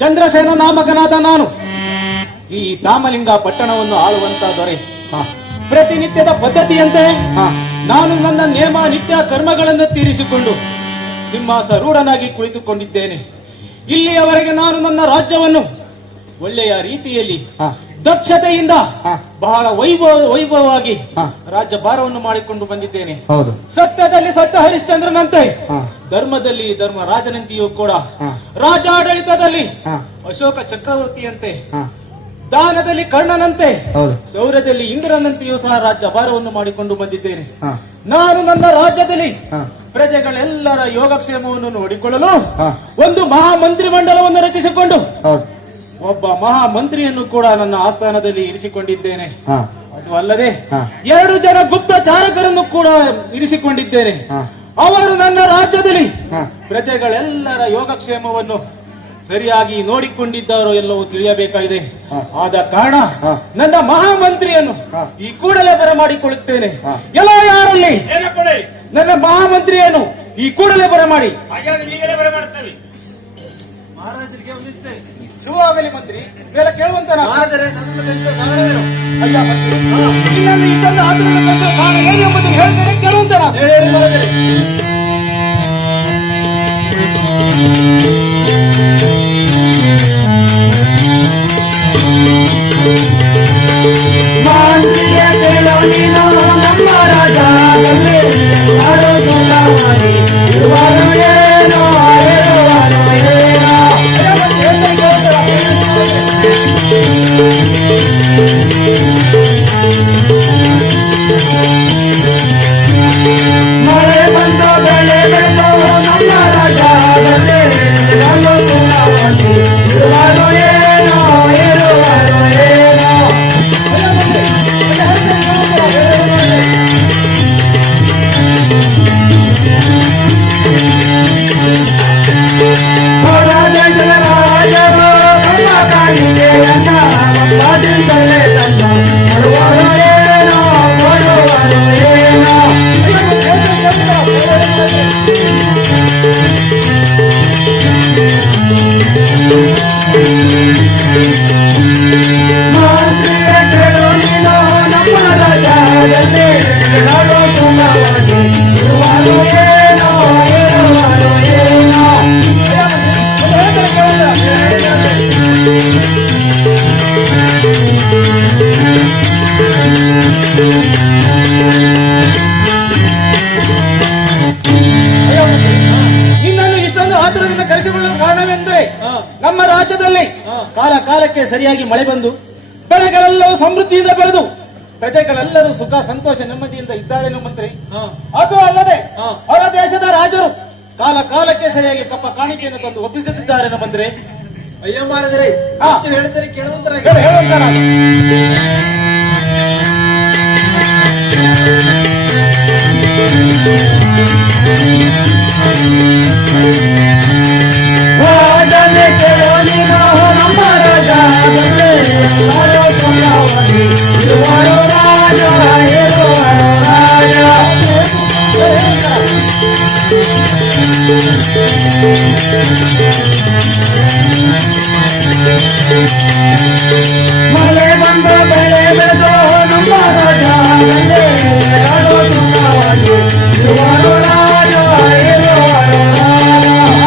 ಚಂದ್ರಸೇನ ನಾಮಕನಾದ ನಾನು ಈ ಧಾಮಲಿಂಗ ಪಟ್ಟಣವನ್ನು ಆಳುವಂತ ದೊರೆ. ಪ್ರತಿನಿತ್ಯದ ಪದ್ಧತಿಯಂತೆ ನಾನು ನನ್ನ ನೇಮ ನಿತ್ಯ ಕರ್ಮಗಳನ್ನು ತೀರಿಸಿಕೊಂಡು ಸಿಂಹಾಸರೂಢನಾಗಿ ಕುಳಿತುಕೊಂಡಿದ್ದೇನೆ. ಇಲ್ಲಿಯವರೆಗೆ ನಾನು ನನ್ನ ರಾಜ್ಯವನ್ನು ಒಳ್ಳೆಯ ರೀತಿಯಲ್ಲಿ ದಕ್ಷತೆಯಿಂದ ಬಹಳ ವೈಭವವಾಗಿ ರಾಜ್ಯಭಾರವನ್ನು ಮಾಡಿಕೊಂಡು ಬಂದಿದ್ದೇನೆ. ಸತ್ಯದಲ್ಲಿ ಸತ್ಯ ಹರಿಶ್ಚಂದ್ರನಂತೆ, ಧರ್ಮದಲ್ಲಿ ಧರ್ಮರಾಜನಂತೆಯೂ ಕೂಡ, ರಾಜಾಡಳಿತದಲ್ಲಿ ಅಶೋಕ ಚಕ್ರವರ್ತಿಯಂತೆ, ದಾನದಲ್ಲಿ ಕರ್ಣನಂತೆ, ಶೌರ್ಯದಲ್ಲಿ ಇಂದ್ರನಂತೆಯೂ ಸಹ ರಾಜ್ಯಭಾರವನ್ನು ಮಾಡಿಕೊಂಡು ಬಂದಿದ್ದೇನೆ. ನಾನು ನನ್ನ ರಾಜ್ಯದಲ್ಲಿ ಪ್ರಜೆಗಳೆಲ್ಲರ ಯೋಗಕ್ಷೇಮವನ್ನು ನೋಡಿಕೊಳ್ಳಲು ಒಂದು ಮಹಾಮಂತ್ರಿ ಮಂಡಲವನ್ನು ರಚಿಸಿಕೊಂಡು ಒಬ್ಬ ಮಹಾಮಂತ್ರಿಯನ್ನು ಕೂಡ ನನ್ನ ಆಸ್ಥಾನದಲ್ಲಿ ಇರಿಸಿಕೊಂಡಿದ್ದೇನೆ. ಅದು ಅಲ್ಲದೆ 2 ಜನ ಗುಪ್ತಚಾರಕರನ್ನು ಕೂಡ ಇರಿಸಿಕೊಂಡಿದ್ದೇನೆ. ಅವರು ನನ್ನ ರಾಜ್ಯದಲ್ಲಿ ಪ್ರಜೆಗಳೆಲ್ಲರ ಯೋಗಕ್ಷೇಮವನ್ನು ಸರಿಯಾಗಿ ನೋಡಿಕೊಂಡಿದ್ದಾರೋ ಎಲ್ಲವೂ ತಿಳಿಯಬೇಕಾಗಿದೆ. ಆದ ಕಾರಣ ನನ್ನ ಮಹಾಮಂತ್ರಿಯನ್ನು ಈ ಕೂಡಲೇ ಬರಮಾಡಿಕೊಳ್ಳುತ್ತೇನೆ. ಎಲ್ಲ ಯಾರಲ್ಲಿ ನನ್ನ ಮಹಾಮಂತ್ರಿಯನ್ನು ಈ ಕೂಡಲೇ ಬರಮಾಡಿ. ಮಹಾರಾಜರಿಗೆ ಶುಭವಾಗಲಿ ಮಂತ್ರಿ. ಬೇರೆ ಕೇಳುವಂತ ಅಯ್ಯ ಮಂತ್ರಿ, ಇನ್ನೊಂದು ಇಷ್ಟೊಂದು ಆತುರದ ಕಾರಣ ಏನು ಎಂಬುದನ್ನು ಹೇಳ್ತೇನೆ, ಕೇಳುವಂತ ಮಹಾರಾಜರೇ. ನಮ್ಮ ರಾಜ ಮಳೆ ಬಂದು ಬೆಳೆ ಬೆಳೆದು ನಮ್ಮ ರಾಜ ಏನೋ ಇರುವರು ಏನೋ. ಹೊರದೇಶದ ರಾಜರು ಕಣ್ಣ ಕಾಣಿಕೆ ಅನ್ನ ಬಾಜಿಂದಲೇ ತನ್ನ ಕೊಡುವರು ಏನೋ ಕೊಡುವರು ಏನೋ. ಮಂತ್ರಿಯ ಕೇಳು ನೀನು ನಮ್ಮ ರಾಜ್ಯದಲ್ಲಿ ನಾಡು ತುಂಬವಾಗಿ ಇರುವರು ಏನೋ ಇರುವರು ಏನೋ. ನಿನ್ನನ್ನು ಇಷ್ಟೊಂದು ಆತುರದಿಂದ ಕರೆಸಿಕೊಳ್ಳುವ ಕಾರಣವೆಂದರೆ ನಮ್ಮ ರಾಜ್ಯದಲ್ಲಿ ಕಾಲ ಕಾಲಕ್ಕೆ ಸರಿಯಾಗಿ ಮಳೆ ಬಂದು ಬೆಳೆಗಳೆಲ್ಲವೂ ಸಮೃದ್ಧಿಯಿಂದ ಬೆಳೆದು ಪ್ರಜೆಗಳೆಲ್ಲರೂ ಸುಖ ಸಂತೋಷ ನೆಮ್ಮದಿಯಿಂದ ಇದ್ದಾರೇನು ಮಂತ್ರಿ. ಅದು ಅಲ್ಲದೆ ಹೊರ ದೇಶದ ರಾಜರು ಕಾಲ ಕಾಲಕ್ಕೆ ಸರಿಯಾಗಿ ಕಪ್ಪ ಕಾಣಿಕೆಯನ್ನು ತಂದು ಒಪ್ಪಿಸುತ್ತಿದ್ದಾರೇನು ಮಂತ್ರಿ. ಅಯ್ಯ ಮಹಾರಾಜರೇ, ಹೇಳ್ತಾರೆ ಕೇಳುವಂತರ ರಾಜನೇ ಕೇಳೋ ನೀನು ನಮ್ಮ ರಾಜ ಇರುವರು ರಾಜ ಇರುವರು ರಾಜ. ಮಳೆ ಬಂದು ಬೆಳೆ ಬೆಳೆದು ನಮ್ಮ ರಾಜ ಇರುವರು ರಾಜ ಇರುವರು ರಾಜ.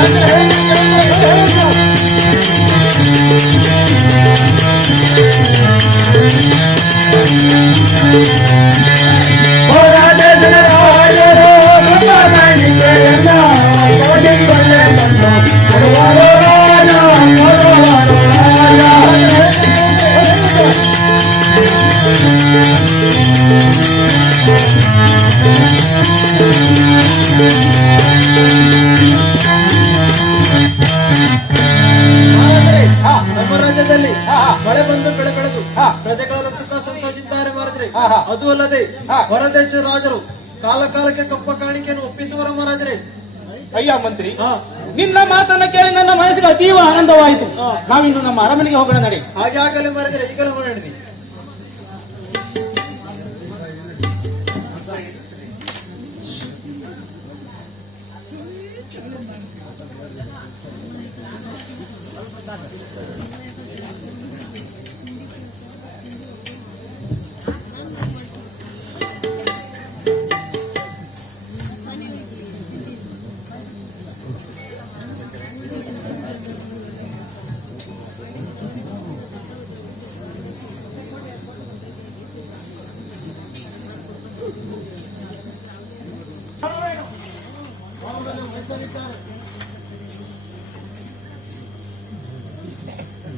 ಹೋರಾಟದ ರಾಜರು ನಮ್ಮ ಕಾಣಿಕೆಯನ್ನ ನೋಡಿಕೊಳ್ಳೆ ಬಂದು ಕೊಡುವರು ರಾಜ ಕೊಡುವರು ರಾಜ. ನಮ್ಮ ರಾಜ್ಯದಲ್ಲಿ ಮಳೆ ಬಂದು ಬೆಳೆ ಬೆಳೆದು ಪ್ರಜೆಗಳ ಸುಖ ಸಂತೋಷಿದ್ದಾರೆ ಮಹಾರಾಜರೇ. ಅದು ಅಲ್ಲದೆ ಹೊರ ದೇಶದ ರಾಜರು ಕಾಲ ಕಾಲಕ್ಕೆ ಕಪ್ಪ ಕಾಣಿಕೆಯನ್ನು ಒಪ್ಪಿಸುವರ ಮಹಾರಾಜರೇ. ಅಯ್ಯ ಮಂತ್ರಿ, ನಿನ್ನ ಮಾತನ್ನ ಕೇಳಿ ನನ್ನ ಮನಸ್ಸಿಗೆ ಅತೀವ ಆನಂದವಾಯಿತು. ನಾವಿನ್ನು ನಮ್ಮ ಅರಮನೆಗೆ ಹೋಗೋಣ ನಡಿ. ಹಾಗೆ ಆಗಲೇ ಮಹಾರಾಜರೇ, ಈಗಲೇ ಮಾಡೋಣ.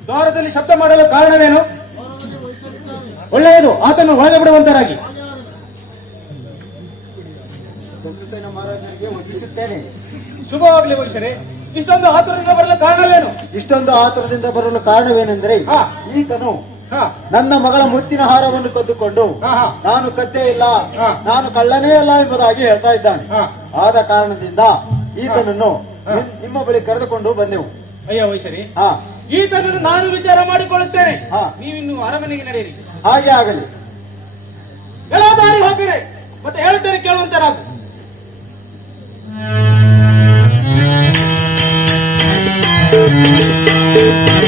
ದ್ವಾರದಲ್ಲಿ ಶಬ್ದ ಮಾಡಲು ಕಾರಣವೇನು? ಒಳ್ಳೆಯದು, ಆತನು ಒಳಗೆ ಬಿಡುವಂತರಾಗಿ. ಮಹಾರಾಜರಿಗೆ ವಂದಿಸುತ್ತೇನೆ. ಶುಭವಾಗಲಿ ವೈಶ್ಯರೇ. ಇಷ್ಟೊಂದು ಆತುರದಿಂದ ಬರಲು ಕಾರಣವೇನು? ಇಷ್ಟೊಂದು ಆತುರದಿಂದ ಬರಲು ಕಾರಣವೇನೆಂದರೆ, ಈತನು ನನ್ನ ಮಗಳ ಮುತ್ತಿನ ಹಾರವನ್ನು ಕದ್ದುಕೊಂಡು ನಾನು ಕದ್ದೇ ಇಲ್ಲ, ನಾನು ಕಳ್ಳನೇ ಅಲ್ಲ ಎಂಬುದಾಗಿ ಹೇಳ್ತಾ ಇದ್ದಾನೆ. ಆದ ಕಾರಣದಿಂದ ಈತನನ್ನು ನಿಮ್ಮ ಬಳಿ ಕರೆದುಕೊಂಡು ಬಂದೆವು. ಅಯ್ಯ ವೈಶ್ಯರೇ, ಈತನನ್ನು ನಾನು ವಿಚಾರ ಮಾಡಿಕೊಳ್ಳುತ್ತೇನೆ. ನೀವಿನ್ನು ಅರಮನೆಗೆ ನಡೆಯಿರಿ. ಹಾಗೆ ಆಗಲಿ. ಎಲ್ಲ ದಾರಿ ಹೋಗಿರಿ, ಮತ್ತೆ ಹೇಳುತ್ತೇನೆ ಕೇಳುವಂತರಾಗು. Thank you.